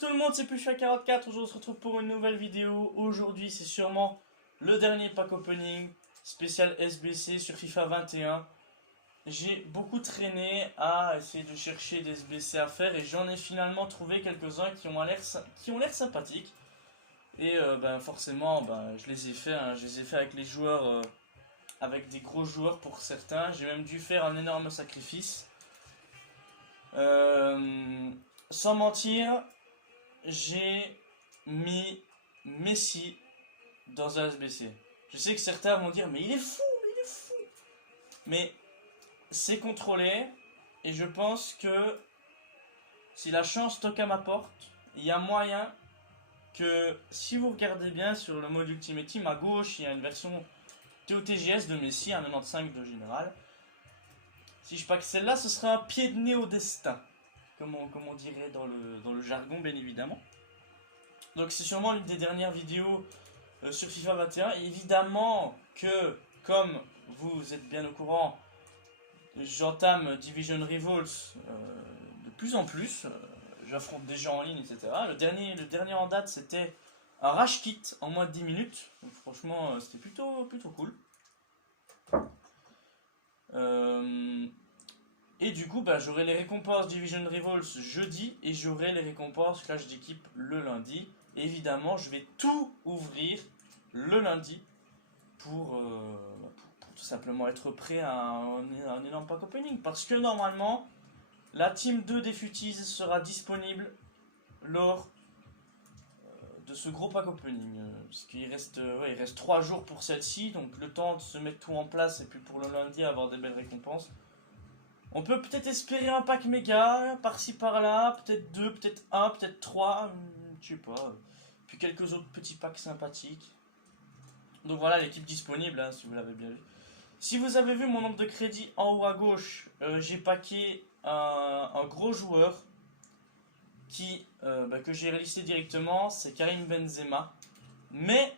tout le monde, c'est Pushka44, aujourd'hui on se retrouve pour une nouvelle vidéo. Aujourd'hui c'est sûrement le dernier pack opening spécial SBC sur FIFA 21. J'ai beaucoup traîné à essayer de chercher des SBC à faire et j'en ai finalement trouvé quelques-uns qui ont l'air sympathiques. Et forcément je les ai fait, je les ai fait avec les joueurs, avec des gros joueurs pour certains. J'ai même dû faire un énorme sacrifice. Sans mentir, j'ai mis Messi dans un SBC. Je sais que certains vont dire mais il est fou, mais c'est contrôlé et je pense que si la chance toque à ma porte, il y a moyen que si vous regardez bien sur le mode Ultimate Team à gauche, il y a une version TOTGS de Messi, un 95 de général. Si je pack celle-là, ce sera un pied de nez au destin, comme on dirait dans le jargon, bien évidemment. Donc c'est sûrement l'une des dernières vidéos sur FIFA 21. Et évidemment que, comme vous êtes bien au courant, j'entame Division Rivals de plus en plus. J'affronte des gens en ligne, etc. Le dernier en date, c'était un Rush Kit en moins de 10 minutes. Donc franchement, c'était plutôt cool. Et du coup, j'aurai les récompenses Division Rivals jeudi et j'aurai les récompenses Clash d'équipe le lundi. Et évidemment, je vais tout ouvrir le lundi pour tout simplement être prêt à un énorme pack opening. Parce que normalement, la Team 2 des Futies sera disponible lors de ce gros pack opening. Parce qu'il reste, il reste 3 jours pour celle-ci, donc le temps de se mettre tout en place et puis pour le lundi avoir des belles récompenses. On peut peut-être espérer un pack méga, par-ci par-là, peut-être 2, peut-être 1, peut-être 3, je sais pas. Puis quelques autres petits packs sympathiques. Donc voilà l'équipe disponible, si vous l'avez bien vu. Si vous avez vu mon nombre de crédits en haut à gauche, j'ai packé un gros joueur que j'ai listé directement, c'est Karim Benzema. Mais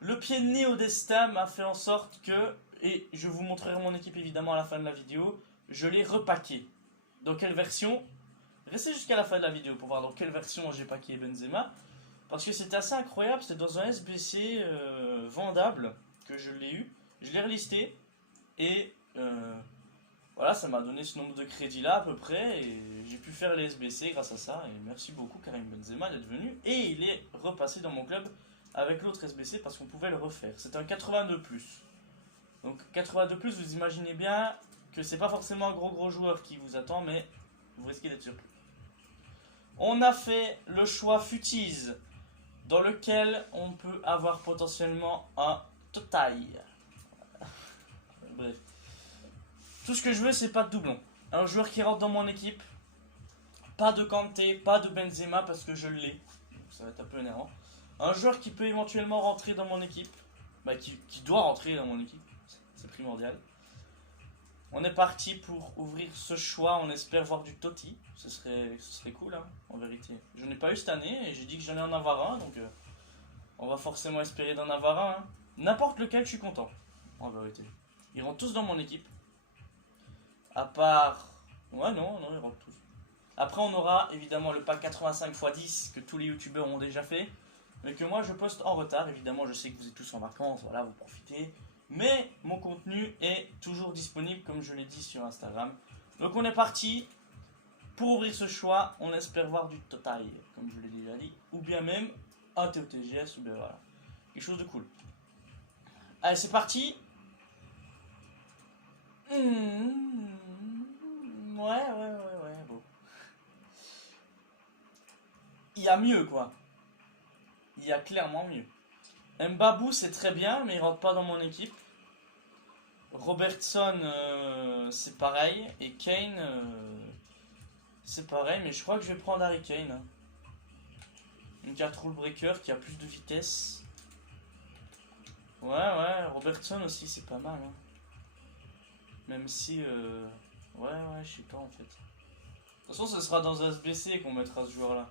le pied de nez au destin m'a fait en sorte que, et je vous montrerai mon équipe évidemment à la fin de la vidéo, je l'ai repacké. Dans quelle version? Restez jusqu'à la fin de la vidéo pour voir dans quelle version j'ai packé Benzema. Parce que c'était assez incroyable, c'était dans un SBC vendable que je l'ai eu. Je l'ai relisté et voilà, ça m'a donné ce nombre de crédits là à peu près. Et j'ai pu faire les SBC grâce à ça. Et merci beaucoup Karim Benzema d'être venu. Et il est repassé dans mon club avec l'autre SBC parce qu'on pouvait le refaire. C'est un 82+. Donc 82+, vous imaginez bien que c'est pas forcément un gros joueur qui vous attend, mais vous risquez d'être surpris. On a fait le choix Futies, dans lequel on peut avoir potentiellement un Totai. Bref. Tout ce que je veux, c'est pas de doublon. Un joueur qui rentre dans mon équipe. Pas de Kanté, pas de Benzema parce que je l'ai. Ça va être un peu énervant. Un joueur qui peut éventuellement rentrer dans mon équipe. Qui doit rentrer dans mon équipe. C'est primordial. On est parti pour ouvrir ce choix. On espère voir du Totti. Ce serait cool, en vérité. Je n'ai pas eu cette année et j'ai dit que j'allais en avoir un. Donc on va forcément espérer d'en avoir un. N'importe lequel, je suis content. En vérité. Ils rentrent tous dans mon équipe. À part... Ouais, non, ils rentrent tous. Après, on aura évidemment le pack 85x10 que tous les youtubeurs ont déjà fait. Mais que moi, je poste en retard. Évidemment, je sais que vous êtes tous en vacances. Voilà, vous profitez. Mais mon contenu est toujours disponible, comme je l'ai dit sur Instagram. Donc, on est parti. Pour ouvrir ce choix, on espère voir du Totai, comme je l'ai déjà dit. Ou bien même un TOTGS, ou bien voilà. Quelque chose de cool. Allez, c'est parti. Ouais, bon. Il y a mieux, quoi. Il y a clairement mieux. Mbabou, c'est très bien, mais il rentre pas dans mon équipe. Robertson, c'est pareil. Et Kane, c'est pareil, mais je crois que je vais prendre Harry Kane. Une carte rule breaker qui a plus de vitesse. Ouais, Robertson aussi, c'est pas mal. Même si, ouais, je sais pas en fait. De toute façon, ce sera dans un SBC qu'on mettra ce joueur-là.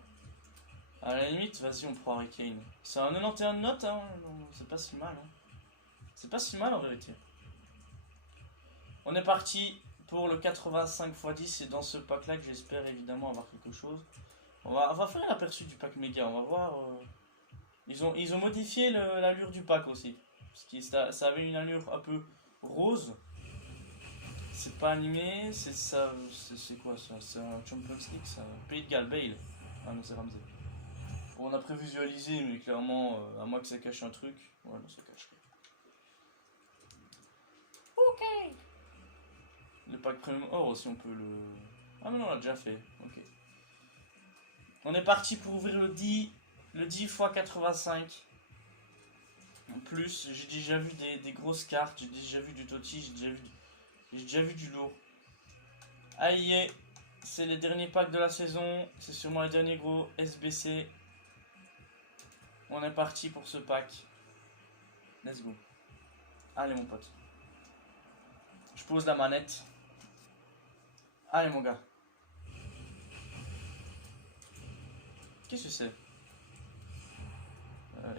À la limite, vas-y, on prend Harry Kane. C'est un 91 de note, c'est pas si mal. C'est pas si mal en vérité. On est parti pour le 85x10 et dans ce pack-là que j'espère évidemment avoir quelque chose. On va faire l'aperçu du pack méga, on va voir. Ils ont modifié l'allure du pack aussi. Parce que ça avait une allure un peu rose. C'est pas animé, c'est ça. C'est quoi ça? C'est un Champions League, ça. Pays de Galles, Bale. Ah non, c'est Ramsey. Bon, on a prévisualisé, mais clairement, à moins que ça cache un truc. Ouais, non, ça cache rien. Ok. Le pack premium or aussi, on peut le. Ah, mais non, on l'a déjà fait. Ok. On est parti pour ouvrir le 10 x 85. En plus, j'ai déjà vu des grosses cartes, j'ai déjà vu du Totti, j'ai déjà vu du lourd. Aïe, c'est les derniers packs de la saison, c'est sûrement les derniers gros SBC. On est parti pour ce pack. Let's go. Allez mon pote. Je pose la manette. Allez mon gars. Qu'est-ce que c'est?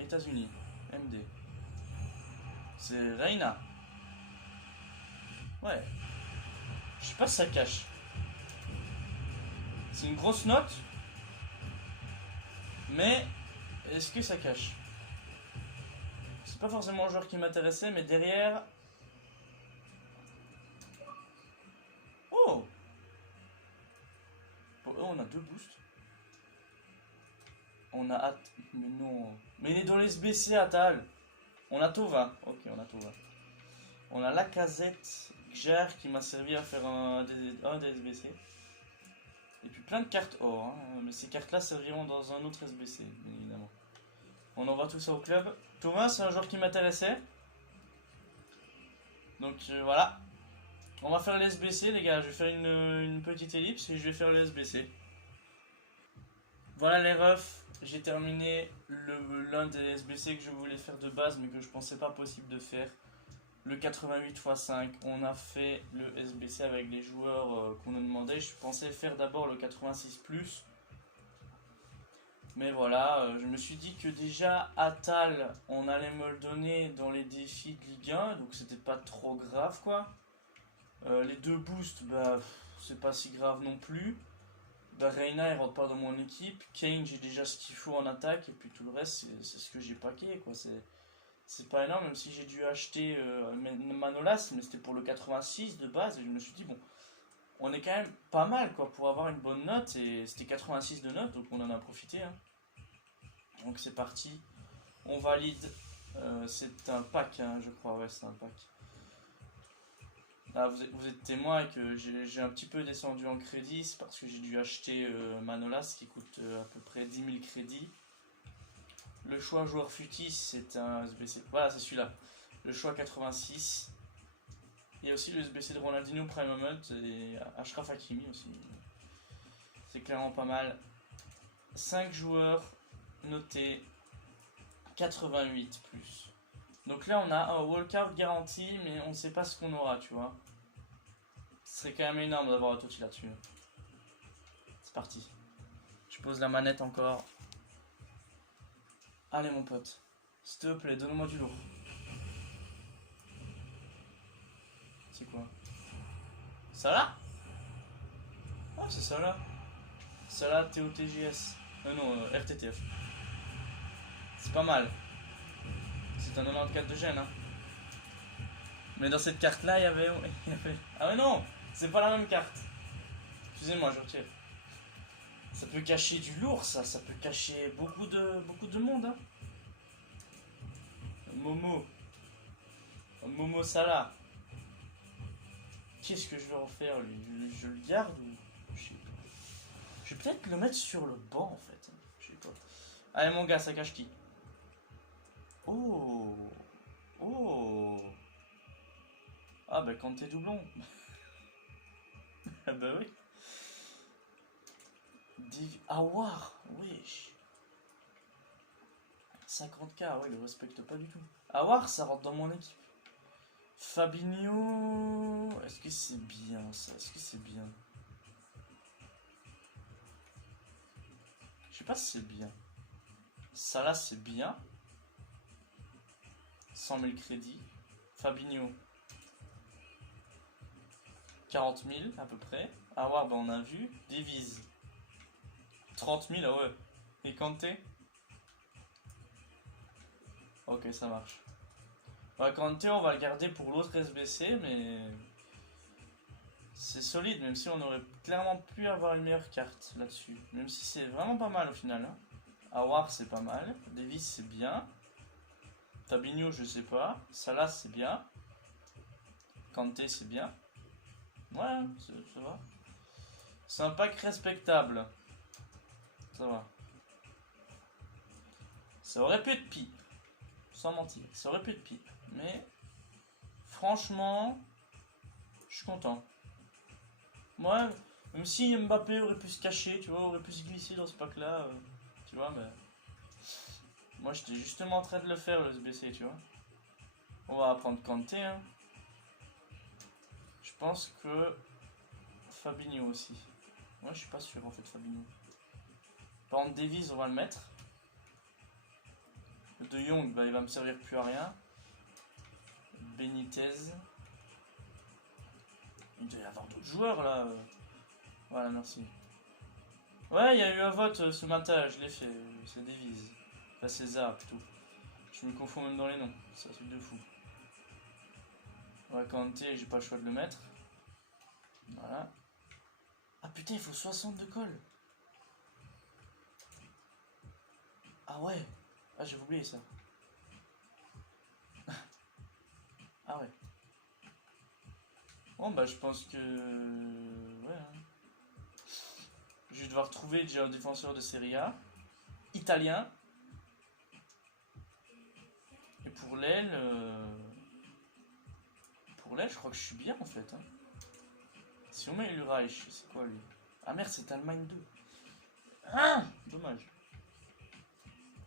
États-Unis. MD. C'est Reina. Ouais. Je sais pas si ça cache. C'est une grosse note. Mais est-ce que ça cache? C'est pas forcément le joueur qui m'intéressait, mais derrière. Oh! Oh, on a 2 boosts. On a mais non. Mais il est dans les SBC, Atal. On a Tova. Ok, on a Tova. On a Lacazette, Gjer qui m'a servi à faire un des SBC. Et puis plein de cartes or. Hein. Mais ces cartes-là serviront dans un autre SBC, bien évidemment. On envoie tout ça au club. Thomas, c'est un joueur qui m'intéressait. Donc voilà. On va faire les SBC, les gars. Je vais faire une petite ellipse et je vais faire les SBC. Voilà les refs. J'ai terminé l'un des SBC que je voulais faire de base, mais que je pensais pas possible de faire. Le 88 x 5. On a fait le SBC avec les joueurs qu'on nous demandait. Je pensais faire d'abord le 86+. Mais voilà, je me suis dit que déjà Atal, on allait me le donner dans les défis de Ligue 1, donc c'était pas trop grave quoi. Les 2 boosts, bah c'est pas si grave non plus. Bah, Reina il rentre pas dans mon équipe. Kane, j'ai déjà ce qu'il faut en attaque, et puis tout le reste c'est ce que j'ai paqué quoi. C'est pas énorme, même si j'ai dû acheter Manolas, mais c'était pour le 86 de base, et je me suis dit bon, on est quand même pas mal quoi pour avoir une bonne note, et c'était 86 de note, donc on en a profité. Hein. Donc c'est parti, on valide. C'est un pack, hein, je crois, ouais, c'est un pack. Là, vous êtes témoin que j'ai un petit peu descendu en crédit, c'est parce que j'ai dû acheter Manolas qui coûte à peu près 10 000 crédits. Le choix joueur futis, c'est un SBC. Voilà, c'est celui-là. Le choix 86. Et aussi le SBC de Ronaldinho Prime Moment et Achraf Hakimi aussi. C'est clairement pas mal. 5 joueurs notés 88+. Donc là, on a un walkout garanti, mais on ne sait pas ce qu'on aura, tu vois. Ce serait quand même énorme d'avoir un touch là-dessus. C'est parti. Je pose la manette encore. Allez mon pote, s'il te plaît, donne-moi du lourd. C'est quoi? Ça là? Ah, c'est ça là. Ça là, TOTGS. Non, RTTF. C'est pas mal. C'est un 94 de gène. Hein. Mais dans cette carte là, il y avait. Ah, mais non! C'est pas la même carte. Excusez-moi, je retire. Ça peut cacher du lourd, ça peut cacher beaucoup de monde. Hein. Momo Salah. Qu'est-ce que je vais en faire lui? Je le garde ou je sais pas. Je vais peut-être le mettre sur le banc en fait. Je sais pas. Allez mon gars, ça cache qui? Oh. Oh. Ah bah quand t'es doublon. Ah bah oui. Awar, wesh. 50k, ouais, il le respecte pas du tout. Awar, ça rentre dans mon équipe. Fabinho, est-ce que c'est bien ça? Est-ce que c'est bien? Je sais pas si c'est bien. Ça là, c'est bien. 100 000 crédits. Fabinho, 40 000 à peu près. Awar, bah on a vu. Devise. 30 000, ah ouais. Et Kanté? Ok, ça marche. Bah, Kanté, on va le garder pour l'autre SBC, mais c'est solide, même si on aurait clairement pu avoir une meilleure carte là-dessus. Même si c'est vraiment pas mal au final. Hein. Awar, c'est pas mal. Davis, c'est bien. Fabinho, je sais pas. Salah, c'est bien. Kanté, c'est bien. Ouais, ça va. C'est un pack respectable. Ça va. Ça aurait pu être pire. Sans mentir. Ça aurait pu être pire. Mais franchement, je suis content. Moi, même si Mbappé aurait pu se cacher, tu vois, aurait pu se glisser dans ce pack-là, tu vois, mais moi j'étais justement en train de le faire, le SBC, tu vois. On va prendre Kanté, hein. Je pense que Fabinho aussi. Moi je suis pas sûr en fait, Fabinho. Par contre, Davies, on va le mettre. Le De Jong, bah, il va me servir plus à rien. Benitez. Il doit y avoir d'autres joueurs là. Voilà, merci. Ouais, il y a eu un vote ce matin, je l'ai fait. C'est Davies. Enfin, César plutôt. Je me confonds même dans les noms. C'est un truc de fou. Ouais, Kanté, j'ai pas le choix de le mettre. Voilà. Ah putain, il faut 60 de colle. Ah ouais. Ah, j'avais oublié ça. Ah ouais. Bon, bah, je pense que. Ouais. Hein. Je vais devoir trouver déjà un défenseur de Serie A. Italien. Et pour l'aile. Pour l'aile, je crois que je suis bien en fait. Hein. Si on met Ulreich, c'est quoi lui? Ah merde, c'est Allemagne 2. Ah dommage.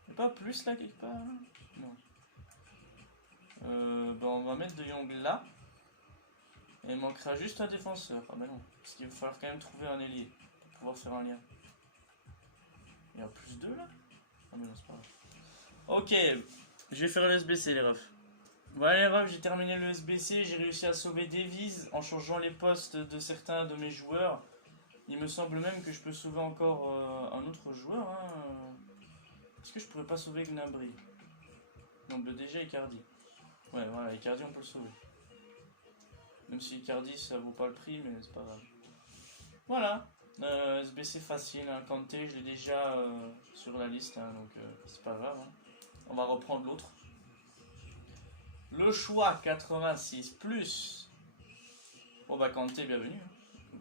Y'a pas plus là quelque part? Non. Bah on va mettre De Jong là. Et il manquera juste un défenseur. Ah bah non. Parce qu'il va falloir quand même trouver un ailier pour pouvoir faire un lien. Il y a plus 2 là? Ah mais non, c'est pas grave. Ok, je vais faire le SBC les refs. Voilà les refs, j'ai terminé le SBC. J'ai réussi à sauver Davies en changeant les postes de certains de mes joueurs. Il me semble même que je peux sauver encore un autre joueur. Hein. Est-ce que je pourrais pas sauver Gnabry? Non, bah déjà Icardi. Ouais, voilà, Icardi on peut le sauver. Même si Icardi ça vaut pas le prix, mais c'est pas grave. Voilà, SBC facile, hein. Kanté je l'ai déjà sur la liste, hein, donc c'est pas grave. Hein. On va reprendre l'autre. Le choix 86 plus. Bon bah Kanté, bienvenue. Hein.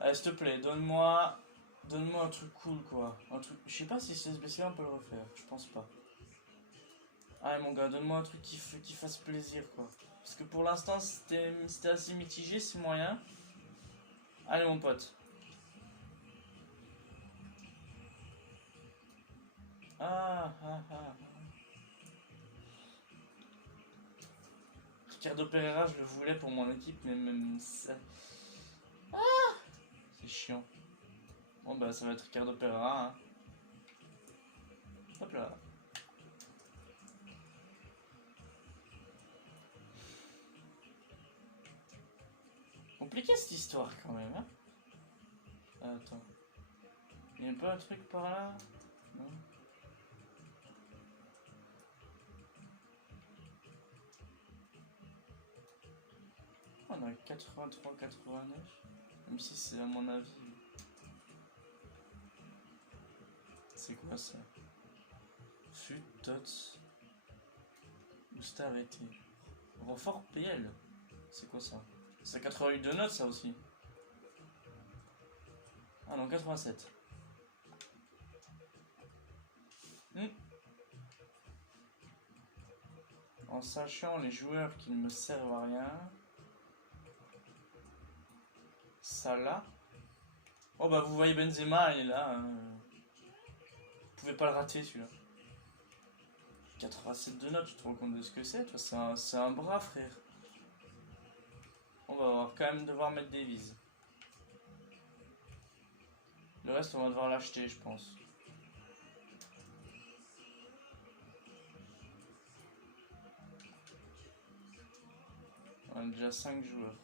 Allez, s'il te plaît, donne-moi un truc cool quoi. Un truc. Je sais pas si ce SBC on peut le refaire, je pense pas. Allez mon gars, donne-moi un truc qui fasse plaisir quoi. Parce que pour l'instant c'était assez mitigé, c'est moyen. Allez mon pote. Ah ah ah. Ricardo Pereira, je le voulais pour mon équipe, mais même ça. Ah c'est chiant. Bon bah ça va être Ricardo Pereira. Hein. Hop là. Compliqué cette histoire quand même. Hein. Attends. Il y a pas un truc par là? Non. On a 83-89. Même si c'est à mon avis. C'est quoi ça? Fut, Tots. Où c'était arrêté? Renfort PL. C'est quoi ça? C'est 88 de notes ça aussi. Ah non, 87. En sachant les joueurs qui ne me servent à rien. Salah. Oh bah vous voyez Benzema, il est là. Hein. Vous pouvez pas le rater celui-là. 87 de notes, tu te rends compte de ce que c'est? C'est un bras frère. On va quand même devoir mettre des vises. Le reste on va devoir l'acheter je pense. On a déjà 5 joueurs.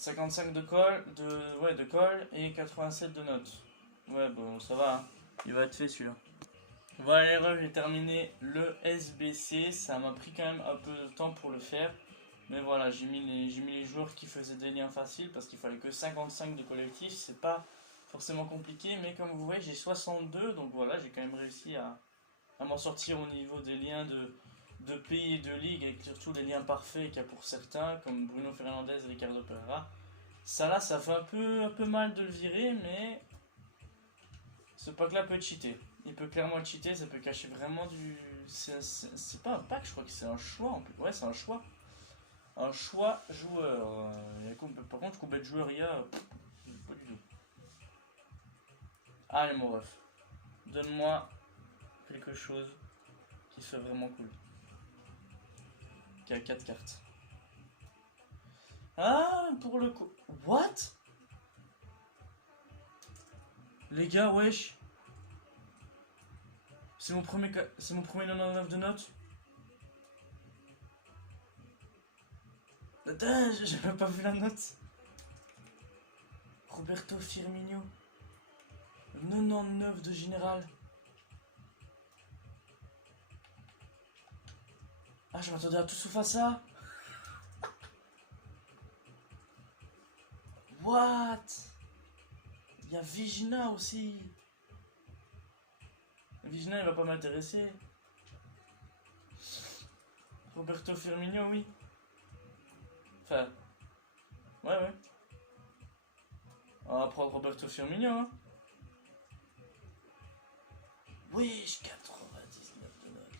55 de colle, de colle et 87 de notes. Ouais, bon, ça va, hein. Il va être fait celui-là. Voilà, j'ai terminé le SBC. Ça m'a pris quand même un peu de temps pour le faire. Mais voilà, j'ai mis les joueurs qui faisaient des liens faciles parce qu'il fallait que 55 de collectif. C'est pas forcément compliqué, mais comme vous voyez, j'ai 62. Donc voilà, j'ai quand même réussi à m'en sortir au niveau des liens de pays et de ligue, avec surtout les liens parfaits qu'il y a pour certains, comme Bruno Fernandes et Ricardo Pereira. Ça là, ça fait un peu mal de le virer, mais ce pack là peut être cheaté. Il peut clairement être cheaté, ça peut cacher vraiment du. C'est pas un pack, je crois que c'est un choix en plus. Ouais, c'est un choix. Un choix joueur. Par contre, combien de joueurs il y a pas du tout. Allez, mon ref. Donne-moi quelque chose qui soit vraiment cool. Qui a 4 cartes. Ah, pour le coup. What? Les gars, wesh. C'est mon premier 99 de notes. Attends, j'ai même pas vu la note. Roberto Firmino. 99 de général. Ah, je m'attendais à tout sauf à ça. What? Il y a Vigina aussi. Vigina, il va pas m'intéresser. Roberto Firmino, oui. Enfin. Ouais. On va prendre Roberto Firmino, hein. Oui, 99 de notes.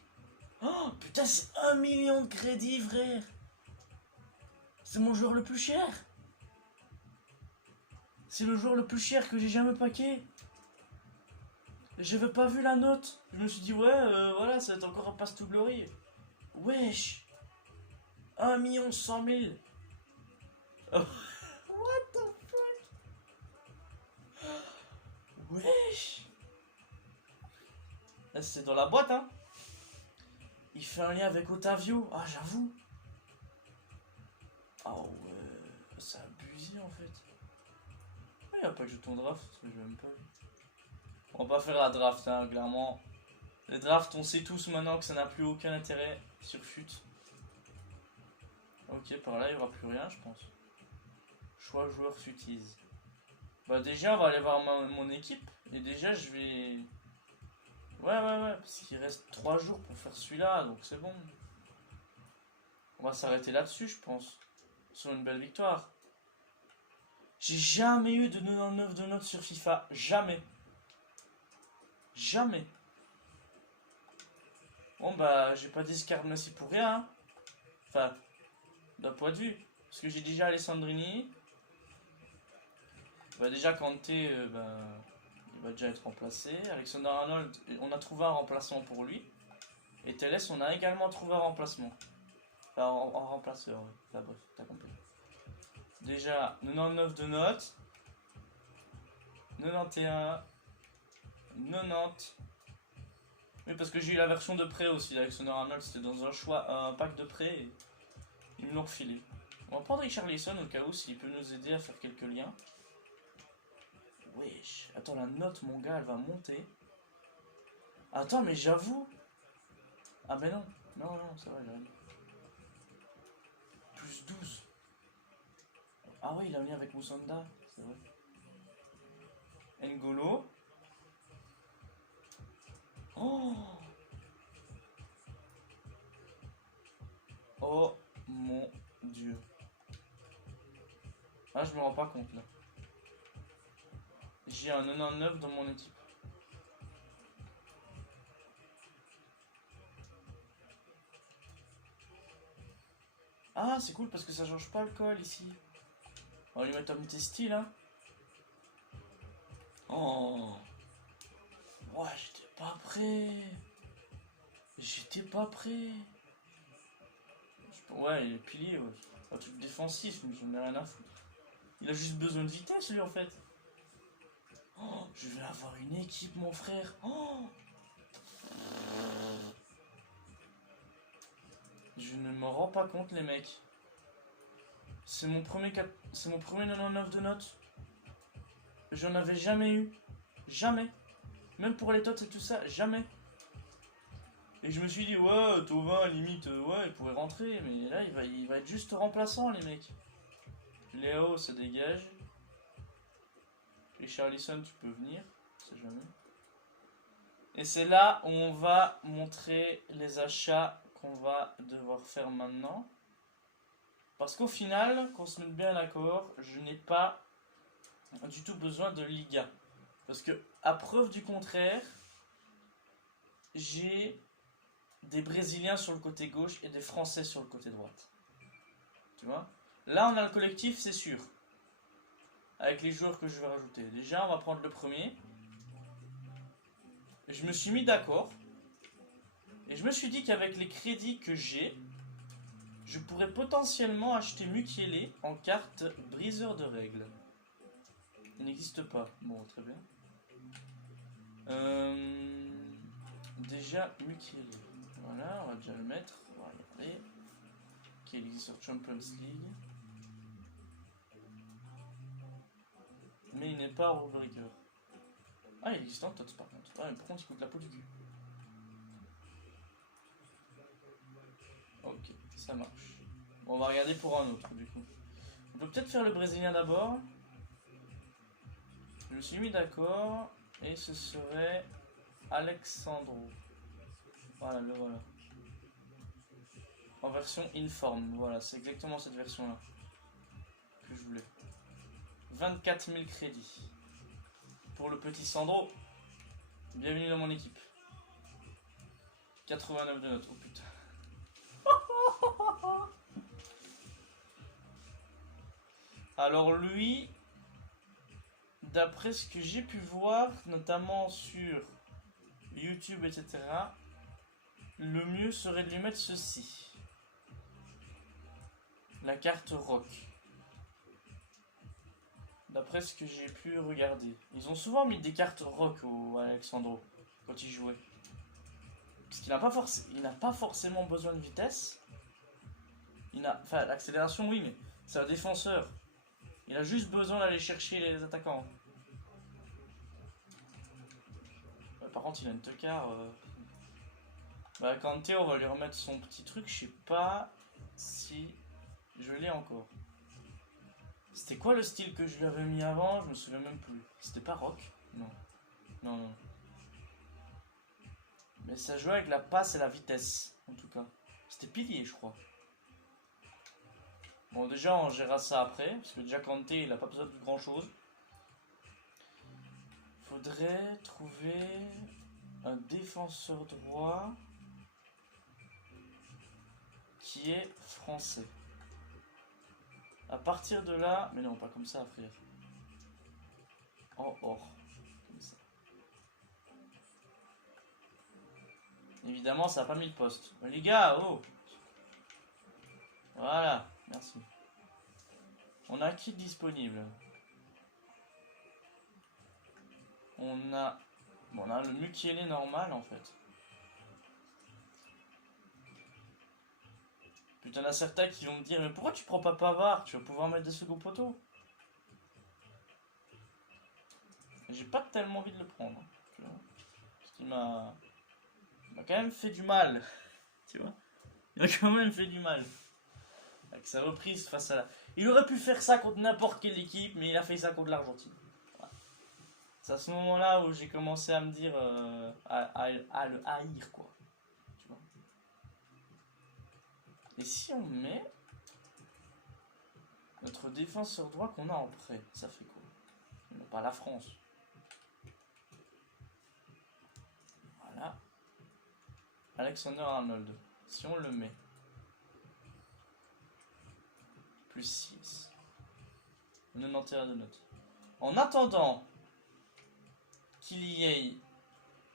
Oh, putain, c'est 1 million de crédits, frère. C'est mon joueur le plus cher. C'est le joueur le plus cher que j'ai jamais packé. J'avais pas vu la note. Je me suis dit, ouais, voilà, ça va être encore un pass to glory. Wesh. 1 100 000. Oh. What the fuck? Wesh. Là, c'est dans la boîte, hein. Il fait un lien avec Otavio. Ah, j'avoue. Ah ouais. C'est abusé, en fait. Il n'y a pas que je tourne draft, parce que je même pas. On va pas faire la draft, hein, clairement. Les drafts, on sait tous maintenant que ça n'a plus aucun intérêt sur FUT. Ok, par là, il n'y aura plus rien, je pense. Choix joueur FUTise. Bah déjà, on va aller voir mon équipe. Et déjà, je vais... Ouais, parce qu'il reste 3 jours pour faire celui-là, donc c'est bon. On va s'arrêter là-dessus, je pense. Sur une belle victoire. J'ai jamais eu de 99 de notes sur FIFA. Jamais. Jamais. Bon bah, j'ai pas discard Messi pour rien. Hein. Enfin, d'un point de vue. Parce que j'ai déjà Alessandrini. Bah déjà Kanté, il va déjà être remplacé. Alexander Arnold, on a trouvé un remplacement pour lui. Et Teles, on a également trouvé un remplacement. Enfin, en remplaceur, oui. Enfin bref, t'as compris. Déjà, 99 de notes. 91. 90. Oui, parce que j'ai eu la version de prêt aussi. Alexander Arnold, c'était dans un pack de prêt. Et ils me l'ont refilé. On va prendre Richarlison au cas où, s'il peut nous aider à faire quelques liens. Wesh. Attends, la note, mon gars, elle va monter. Attends, mais j'avoue. Ah, ben non. Non, ça va, j'arrive. Plus 12. Ah oui, il a un lien avec Moussanda. C'est vrai. N'Golo. Oh. Oh mon dieu. Ah, je me rends pas compte là. J'ai un 99 dans mon équipe. Ah, c'est cool parce que ça change pas le col ici. On va lui mettre un petit style, hein. Oh. Ouais, j'étais pas prêt. Ouais, il est pilier, ouais. Un truc défensif, mais j'en ai rien à foutre. Il a juste besoin de vitesse, lui, en fait. Oh, je vais avoir une équipe, mon frère. Oh. Je ne me rends pas compte, les mecs. C'est mon premier 99 de notes. J'en avais jamais eu. Jamais. Même pour les tots et tout ça, jamais. Et je me suis dit, ouais, Tovin, limite, ouais, il pourrait rentrer. Mais là, il va être juste remplaçant, les mecs. Léo, ça dégage. Et Charlison, tu peux venir. C'est jamais. Et c'est là où on va montrer les achats qu'on va devoir faire maintenant. Parce qu'au final, qu'on se mette bien d'accord, je n'ai pas du tout besoin de Liga. Parce que, à preuve du contraire, j'ai des Brésiliens sur le côté gauche et des Français sur le côté droite. Tu vois? Là, on a le collectif, c'est sûr. Avec les joueurs que je vais rajouter. Déjà, on va prendre le premier. Je me suis mis d'accord. Et je me suis dit qu'avec les crédits que j'ai, je pourrais potentiellement acheter Mukiele en carte briseur de règles. Il n'existe pas. Bon, très bien. Déjà, Mukiele. Voilà, on va déjà le mettre. On va regarder. Ok, il existe sur Champions League. Mais il n'est pas Rule Breaker. Ah, il existe en TOTS par contre. Ah, mais par contre, il coûte la peau du cul. Ok, ça marche. Bon, on va regarder pour un autre du coup. On peut peut-être faire le Brésilien d'abord. Je me suis mis d'accord. Et ce serait Alexandro. Voilà, le voilà. En version informe. Voilà, c'est exactement cette version-là que je voulais. 24 000 crédits. Pour le petit Sandro. Bienvenue dans mon équipe. 89 de notes. Oh putain. Alors lui, d'après ce que j'ai pu voir, notamment sur YouTube, etc., le mieux serait de lui mettre ceci. La carte rock. D'après ce que j'ai pu regarder. Ils ont souvent mis des cartes rock au Alexandro quand il jouait. Parce qu'il n'a pas forcément besoin de vitesse. Enfin, l'accélération, oui, mais c'est un défenseur. Il a juste besoin d'aller chercher les attaquants. Par contre, il a une tocard. Kanté, on va lui remettre son petit truc. Je sais pas si je l'ai encore. C'était quoi le style que je lui avais mis avant? Je me souviens même plus. C'était pas rock? Non. Non, non. Mais ça jouait avec la passe et la vitesse, en tout cas. C'était pilier, je crois. Bon, déjà, on gérera ça après, parce que déjà Kanté, il a pas besoin de grand chose. Faudrait trouver un défenseur droit qui est français. À partir de là, mais non, pas comme ça, frère. En or, comme ça. Évidemment, ça n'a pas mis le poste. Mais les gars, oh! Voilà, merci. On a qui disponible? On a le Mukiele normal en fait. Putain, il y en a certains qui vont me dire, mais pourquoi tu prends pas Pavard? Tu vas pouvoir mettre des seconds poteaux. J'ai pas tellement envie de le prendre. Tu vois, parce qu'il m'a quand même fait du mal. Tu vois, il m'a quand même fait du mal. Avec sa reprise face à la... Il aurait pu faire ça contre n'importe quelle équipe, mais il a fait ça contre l'Argentine. Voilà. C'est à ce moment-là où j'ai commencé à me dire... à le haïr, quoi. Tu vois. Et si on met... notre défenseur droit qu'on a en prêt, ça fait quoi? Non, pas la France. Voilà. Alexander Arnold. Si on le met... plus 6. 91 de notes. En attendant qu'il y ait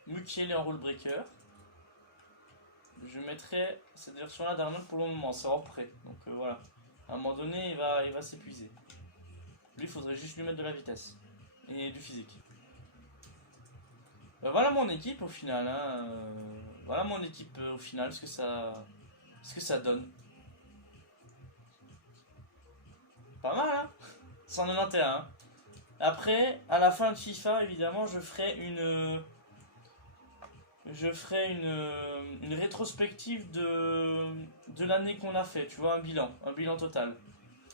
Mukiele en rule breaker, je mettrai cette version-là d'Arnold pour le moment. C'est en prêt. Donc voilà. À un moment donné, il va s'épuiser. Lui, il faudrait juste lui mettre de la vitesse. Et du physique. Voilà mon équipe au final. Hein. Voilà mon équipe au final. Ce que ça donne. Pas mal, hein. 191. Hein. Après, à la fin de FIFA, évidemment, je ferai une rétrospective de l'année qu'on a fait, tu vois, un bilan total.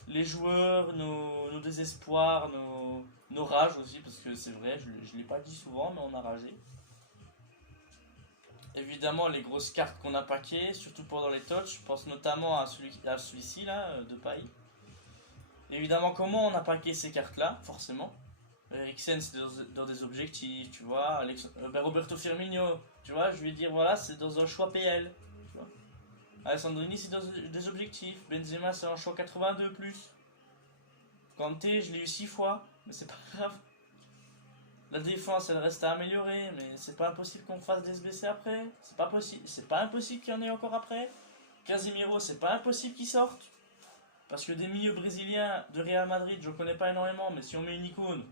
Les joueurs, nos désespoirs, nos rages aussi, parce que c'est vrai, je ne l'ai pas dit souvent, mais on a ragé. Évidemment, les grosses cartes qu'on a paquées, surtout pendant les touches, je pense notamment à celui-ci, là, de paille. Évidemment, comment on a paqué ces cartes-là, forcément. Eriksen, c'est dans des objectifs, tu vois. Roberto Firmino, tu vois, je vais dire, voilà, c'est dans un choix PL. Tu vois. Alessandrini, c'est dans des objectifs. Benzema, c'est un choix 82+. Kanté, je l'ai eu 6 fois, mais c'est pas grave. La défense, elle reste à améliorer, mais c'est pas impossible qu'on fasse des SBC après. C'est pas impossible qu'il y en ait encore après. Casemiro, c'est pas impossible qu'il sorte. Parce que des milieux brésiliens de Real Madrid, je connais pas énormément, mais si on met une icône,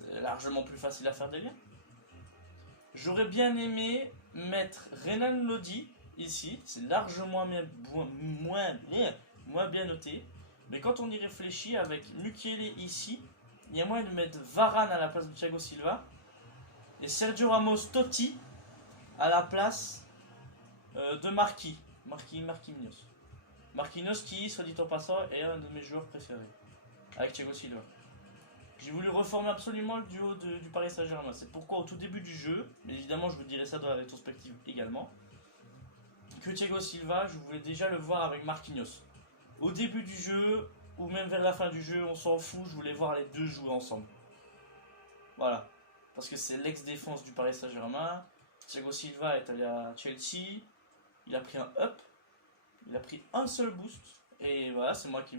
c'est largement plus facile à faire des liens. J'aurais bien aimé mettre Renan Lodi ici, c'est largement moins bien noté. Mais quand on y réfléchit, avec Mukiele ici, il y a moyen de mettre Varane à la place de Thiago Silva et Sergio Ramos Totti à la place de Marquinhos. Marquinhos qui, soit dit en passant, est un de mes joueurs préférés avec Thiago Silva. J'ai voulu reformer absolument le duo du Paris Saint-Germain. C'est pourquoi au tout début du jeu, mais évidemment je vous dirai ça dans la rétrospective également, que Thiago Silva, je voulais déjà le voir avec Marquinhos. Au début du jeu, ou même vers la fin du jeu, on s'en fout, je voulais voir les deux jouer ensemble. Voilà. Parce que c'est l'ex-défense du Paris Saint-Germain. Thiago Silva est allé à Chelsea, il a pris un up, il a pris un seul boost, et voilà, c'est moi qui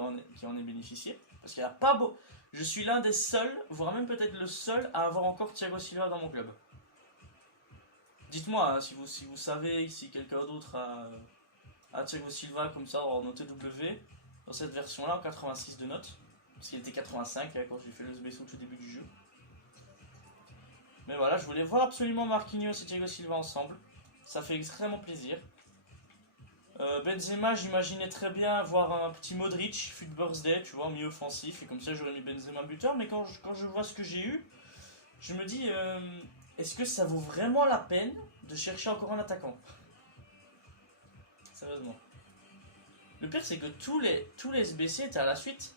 en ai bénéficié. Parce qu'il n'y a pas beau... Je suis l'un des seuls, voire même peut-être le seul, à avoir encore Thiago Silva dans mon club. Dites-moi hein, si vous savez, si quelqu'un d'autre a Thiago Silva comme ça en OTW, dans cette version-là, en 86 de notes. Parce qu'il était 85 hein, quand j'ai fait le SBC au tout début du jeu. Mais voilà, je voulais voir absolument Marquinhos et Thiago Silva ensemble. Ça fait extrêmement plaisir. Benzema, j'imaginais très bien avoir un petit Modric, fut birthday, tu vois, mi-offensif, et comme ça j'aurais mis Benzema buteur, mais quand je vois ce que j'ai eu, je me dis, est-ce que ça vaut vraiment la peine de chercher encore un attaquant? Sérieusement. Le pire, c'est que tous les SBC étaient à la suite.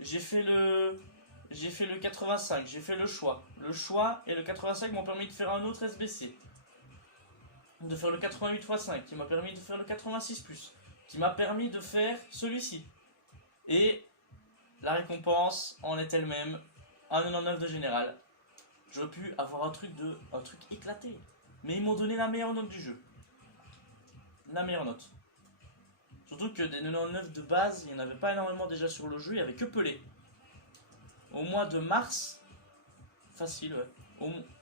J'ai fait le 85, j'ai fait le choix. Le choix et le 85 m'ont permis de faire un autre SBC. De faire le 88x5, qui m'a permis de faire le 86+, qui m'a permis de faire celui-ci. Et la récompense en est elle-même un 99 de général. J'aurais pu avoir un truc éclaté. Mais ils m'ont donné la meilleure note du jeu. La meilleure note. Surtout que des 99 de base, il n'y en avait pas énormément déjà sur le jeu, il n'y avait que Pelé. Au mois de mars, facile, ouais.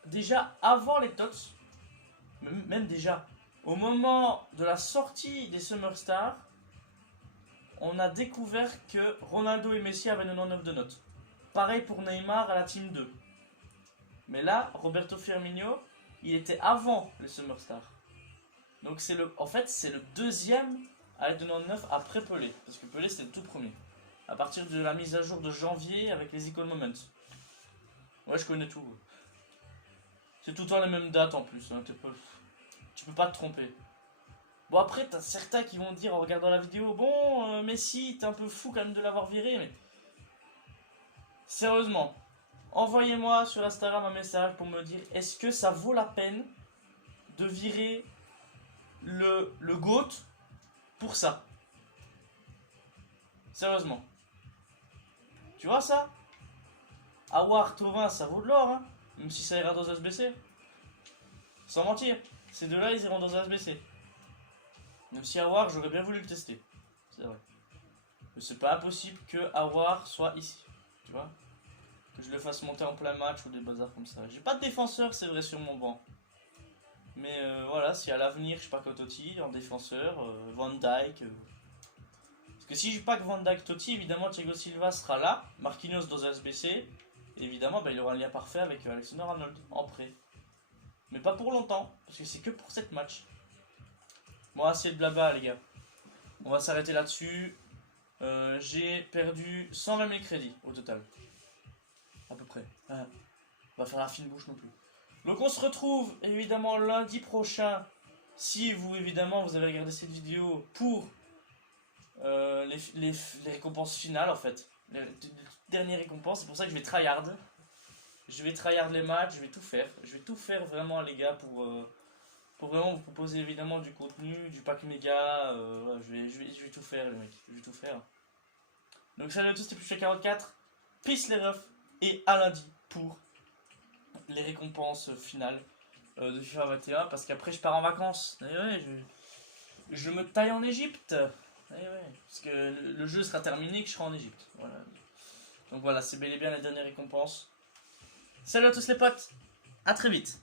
Déjà avant les tots, même déjà, au moment de la sortie des Summer Stars, on a découvert que Ronaldo et Messi avaient 99 de notes. Pareil pour Neymar à la Team 2. Mais là, Roberto Firmino, il était avant les Summer Stars. Donc en fait, c'est le deuxième à être 99 après Pelé. Parce que Pelé, c'était le tout premier. À partir de la mise à jour de janvier avec les Icon Moments. Ouais, je connais tout. C'est tout le temps les mêmes dates en plus. Hein, tu peux pas te tromper. Bon, après, t'as certains qui vont dire en regardant la vidéo, bon, Messi, t'es un peu fou quand même de l'avoir viré, mais... Sérieusement, envoyez-moi sur Instagram un message pour me dire, est-ce que ça vaut la peine de virer le GOAT pour ça? Sérieusement. Tu vois ça? Awar, Thauvin, ça vaut de l'or, hein? Même si ça ira dans un SBC. Sans mentir, ces deux-là, ils iront dans un SBC. Même si Awar, j'aurais bien voulu le tester. C'est vrai. Mais c'est pas impossible que Awar soit ici. Tu vois? Que je le fasse monter en plein match ou des bazars comme ça. J'ai pas de défenseur, c'est vrai, sur mon banc. Mais voilà, si à l'avenir je pack Totti en défenseur, Van Dijk. Parce que si je pack Van Dijk Totti, évidemment Thiago Silva sera là, Marquinhos dans un SBC. Et évidemment, il aura un lien parfait avec Alexander Arnold en prêt. Mais pas pour longtemps, parce que c'est que pour 7 matchs. Bon, assez de blabla, les gars. On va s'arrêter là-dessus. J'ai perdu 120 000 crédits au total. À peu près. Ah, on va faire la fine bouche non plus. Donc on se retrouve évidemment lundi prochain. Si vous évidemment vous avez regardé cette vidéo pour les récompenses finales en fait. Les dernières récompenses. C'est pour ça que je vais tryhard. Je vais tryhard les matchs, je vais tout faire. Je vais tout faire vraiment les gars pour vraiment vous proposer évidemment du contenu, du pack méga. Voilà, je vais tout faire les mecs. Je vais tout faire. Donc salut à tous, c'était plus 44. Peace les refs. Et à lundi pour les récompenses finales de FIFA 21. Parce qu'après je pars en vacances. Et ouais, je me taille en Égypte. Et ouais, parce que le jeu sera terminé que je serai en Égypte. Voilà. Donc voilà, c'est bel et bien la dernière récompense. Salut à tous les potes, à très vite.